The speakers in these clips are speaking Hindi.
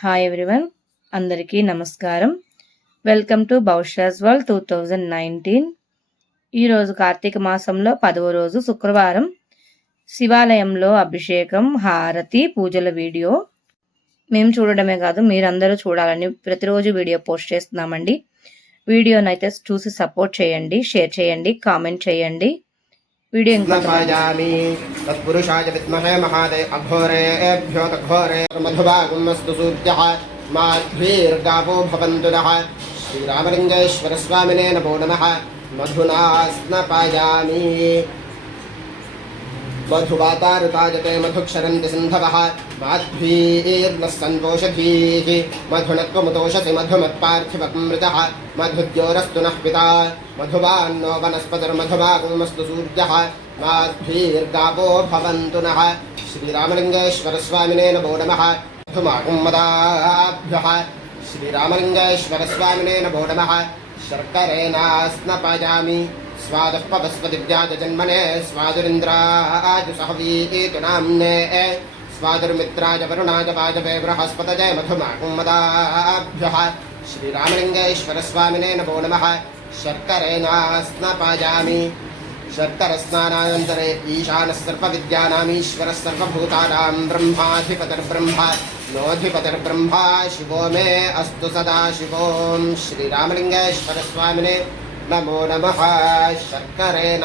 హాయ్ ఎవ్రీవన్ అందరికీ నమస్కారం. వెల్కమ్ టు బౌషాస్ వరల్డ్ టూ థౌజండ్ నైన్టీన్ ఈరోజు కార్తీక మాసంలో పదవ రోజు శుక్రవారం. శివాలయంలో అభిషేకం హారతి పూజల వీడియో. మేము చూడడమే కాదు మీరందరూ చూడాలని ప్రతిరోజు వీడియో పోస్ట్ చేస్తున్నామండి. వీడియోనైతే చూసి సపోర్ట్ చేయండి షేర్ చేయండి కామెంట్ చేయండి. भजामि तत्पुरुषाय विद्महे महादे अघोरेभ्यो तघोरे मधुभागुमस्तु सूर्यः माध्वीर्गापो भवन्तु नः। श्रीरामलिङ्गेश्वरस्वामिने नमो नमः। मधुना स्नपायामि। मधुवातारुताजते मधुक्षरन्ति सिन्धवः माध्वीर्नः सन्तोषधीः मधुनत्वमुतोषसि मधुमत्पार्थिवमृतः मधुद्योरस्तु नः पिता। मधुवान्नो वनस्पतिर्मधुवागुमस्तु सूर्यः। माध्वीर्गावो भवन्तु नः। श्रीरामलिङ्गेश्वरस्वामिने नमो नमः। मधुमागुमदाभ्यः श्रीरामलिङ्गेश्वरस्वामिने नमो नमः। शर्करेणास्नपायामि स्वादः पवस्वदिव्याजन्मने स्वादुरिन्द्राज सहवीतु नाम्ने स्वादुर्मित्राज वरुणाज वाजवे बृहस्पतजय मधुमाकुमदाभ्यः श्रीरामलिङ्गेश्वरस्वामिने नमो नमः। शर्करेणास्नपायामि शर्करस्नानानन्तरे ईशानः सर्वविद्यानामीश्वरः सर्वभूतानां ब्रह्माधिपतिर्ब्रह्मा नोऽधिपतिर्ब्रह्मा शिवो मे अस्तु सदा, शिवों श्रीरामलिङ्गेश्वरस्वामिने नमो नमः। शर्करेणास्नपायामि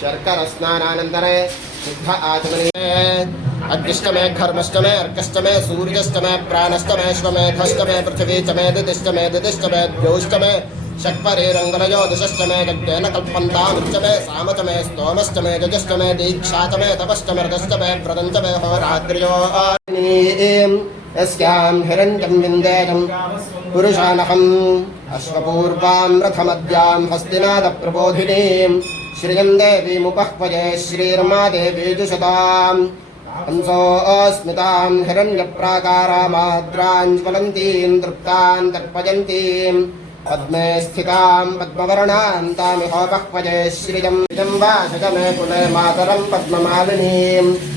शर्करस्नानानन्तरे शुद्ध आचमने अग्निष्टमे, घर्मष्टमे, अर्कष्टमे, सूर्यष्टमे प्राणष्टमेश्वमे धष्टमे पृथिवी च मे दिदिष्टमे दिदिष्टमे, द्यौष्टमे षट्परे रङ्गनयोदशष्टमे यज्ञेन कल्पन्तामृष्टमे सामचमे, स्तोमष्टमे, जजष्टमे, दीक्षातमे, तपष्टमे रदष्टमे व्रदन्तमे होरात्रियो यस्यां हिरण्यं विन्देयं पुरुषानहम् अश्वपूर्वां रथमद्यां हस्तिनादप्रबोधिनीं श्रियं देवीमुपह्वये श्रीर्मादेवी जुषताम् हंसोऽस्मितां हिरण्यप्राकारामाद्राञ्ज्वलन्तीं तृप्तां तर्पयन्तीं पद्मे स्थितां पद्मवर्णां तामिहोपह्वये श्रियं इदं वा शतमे कुले मातरं पद्ममालिनीम्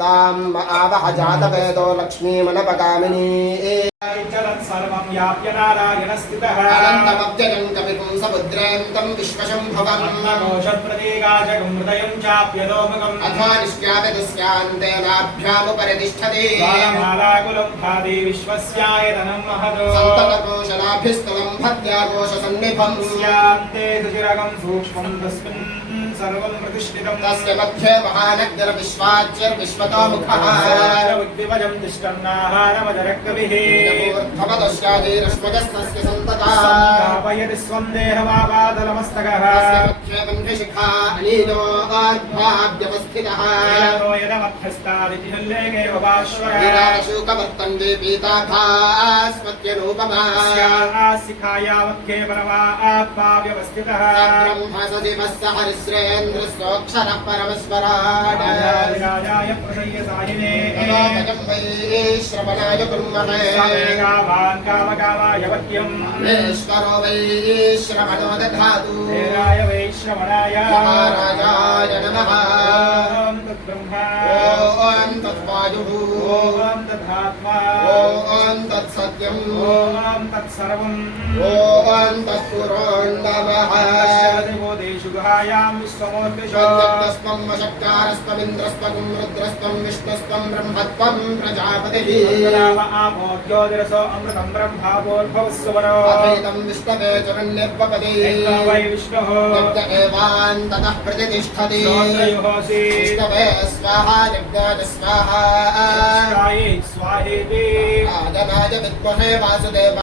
ताम् आवह जातवेदो लक्ष्मीमनपगामिनी सर्वं व्याप्य नारायणस्थितः। अनन्तमव्ययं विश्वशम्भवम् अनन्तकोशप्रतीकाचकं हृदयं चाप्यलोमुखम् अथानिष्क्यापितस्यान्तेनाभ्यामुपरि तिष्ठति बालमालाकुलं भाति विश्वस्यायतनं महतो। सन्ततकोशलाभिस्तलं भद्याकोशसन्निभम् स्यान्ते सुचिरकं सूक्ष्मं तस्मिन् सर्वं प्रतिष्ठितं तस्य मध्ये महानग्रविश्वाच्यर्विश्वतो मुखः उद्विपजं तिष्ठन्नाहारमजरक्कविः ऊर्ध्वपदश्चादिरश्मजस्तस्य सन्तता సంస్థాపయతి స్వం దేహమాపాదలమస్తకః ేవశ్వరాశుకవర్తందే పీతాభాస్మత్యనూపమా శిఖాయావక్కే పరమా ఆత్మా వ్యవస్థితః బ్రహ్మసదివస్య హరిశ్రేంద్రస్వోక్షరః పరమస్వరాడాయ ప్రసయ్య సాయినే శ్రవణాయ కుర్మహే కావాన్ కామకామాయ వక్యం हरिश्रेन्द्रस्तोऽक्षरः परमस्वराड राजाय प्रसय्य सायिने नमोपजं वै श्रवणाय कुर्महे कामेकावान् कामकामाय वक्यम् ईश्वरो वै श्रवणो दधातु देवाय वैश्रवणाय महाराजाय नमः ॐ तद्ब्रह्मा ॐ तत्वायुः ॐ तद्धात्मा ॐ तत्सत्यम् ॐ तत्सर्वम् ॐ तत्पुरोण्डमः रुद्रस्त्वं विष्णुस्त्वं ब्रह्मत्वं प्रजापतिः। अमृतं विष्णवे चरण्यर्पपदे वै विष्णुः। यज्ञ एवान्ततः प्रतिष्ठति। विष्णवे स्वाहा यज्ञाय स्वाहा। स्वाहेति। आदनाय विद्महे वासुदेव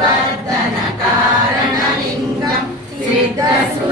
सिद्धिवर्धनकारणलिङ्गं सिद्धसु